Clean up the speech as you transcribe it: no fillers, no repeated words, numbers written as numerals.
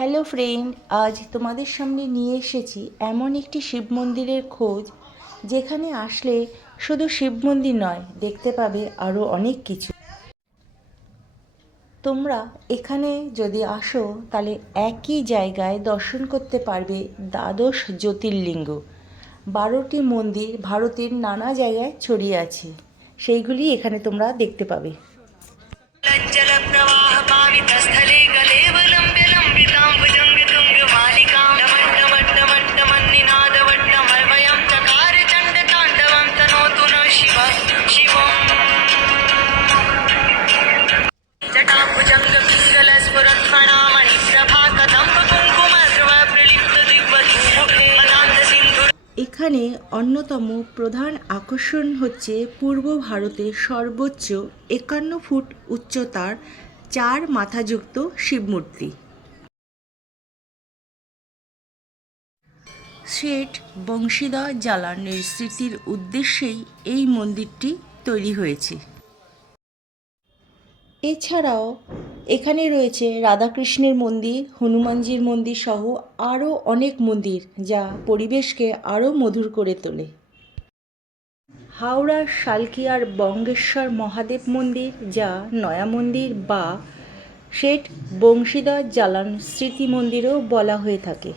Hello friend, আজ তোমাদের সামনে নিয়ে এসেছি এমন একটি শিব মন্দিরের খোঁজ, যেখানে আসলে শুধু শিব মন্দির নয়, দেখতে পাবে আরও অনেক কিছু। তোমরা এখানে যদি আসো তাহলে একই জায়গায় দর্শন করতে পারবে দ্বাদশ জ্যোতির্লিঙ্গ। 12টি মন্দির ভারতের নানা জায়গায় ছড়িয়ে আছে, সেইগুলি এখানে তোমরা দেখতে পাবে। এখানে অন্যতম প্রধান আকর্ষণ হচ্ছে পূর্ব ভারতের সর্বোচ্চ 51 ফুট উচ্চতার 4 মাথাযুক্ত শিবমূর্তি। শেঠ বংশীধর জালানের স্মৃতির উদ্দেশ্যেই এই মন্দিরটি তৈরি হয়েছে। এছাড়াও এখানে রয়েছে রাধাকৃষ্ণের মন্দির, হনুমানজির মন্দির সহ আরও অনেক মন্দির, যা পরিবেশকে আরও মধুর করে তোলে। হাওড়ার শালকিয়ার বঙ্গেশ্বর মহাদেব মন্দির, যা নয়া মন্দির বা শেঠ বংশীধর জালান স্মৃতি মন্দিরও বলা হয়ে থাকে।